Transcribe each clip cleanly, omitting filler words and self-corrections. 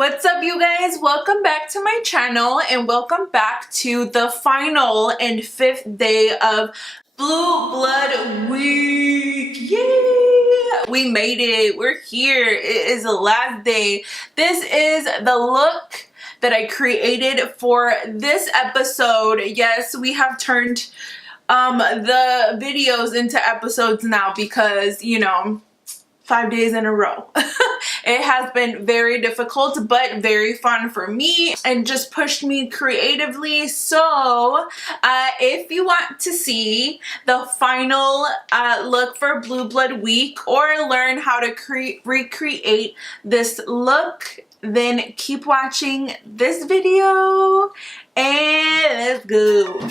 What's up, you guys? Welcome back to my channel and welcome back to the final and 5th day of Blue Blood Week. Yeah! We made it. We're here. It is the last day. This is the look that I created for this episode. Yes, we have turned the videos into episodes now because, you know, 5 days in a row. It has been very difficult but very fun for me and just pushed me creatively. So if you want to see the final look for Blue Blood Week or learn how to recreate this look, then keep watching this video and let's go.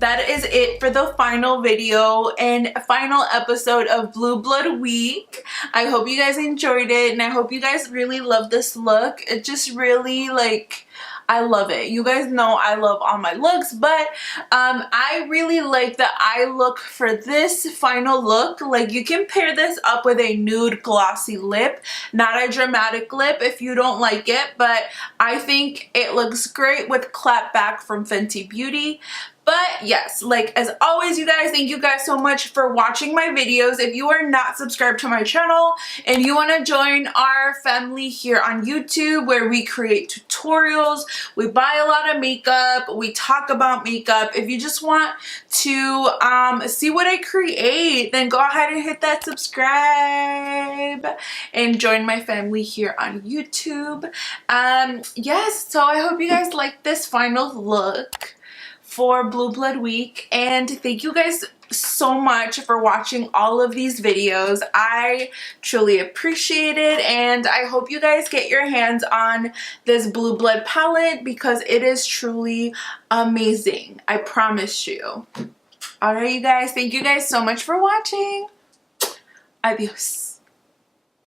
that is it for the final video and final episode of Blue Blood Week. I hope you guys enjoyed it, and I hope you guys really love this look. It just really, like, I love it. You guys know I love all my looks, but I really like the eye look for this final look. Like, you can pair this up with a nude glossy lip, not a dramatic lip if you don't like it, but I think it looks great with Clap Back from Fenty Beauty. But yes, like as always, you guys, thank you guys so much for watching my videos. If you are not subscribed to my channel and you want to join our family here on YouTube where we create tutorials, we buy a lot of makeup, we talk about makeup. If you just want to see what I create, then go ahead and hit that subscribe and join my family here on YouTube. Yes, so I hope you guys like this final look for Blue Blood Week, and thank you guys so much for watching all of these videos. I truly appreciate it, and I hope you guys get your hands on this Blue Blood palette because it is truly amazing. I promise you. Alright, you guys, thank you guys so much for watching. Adios.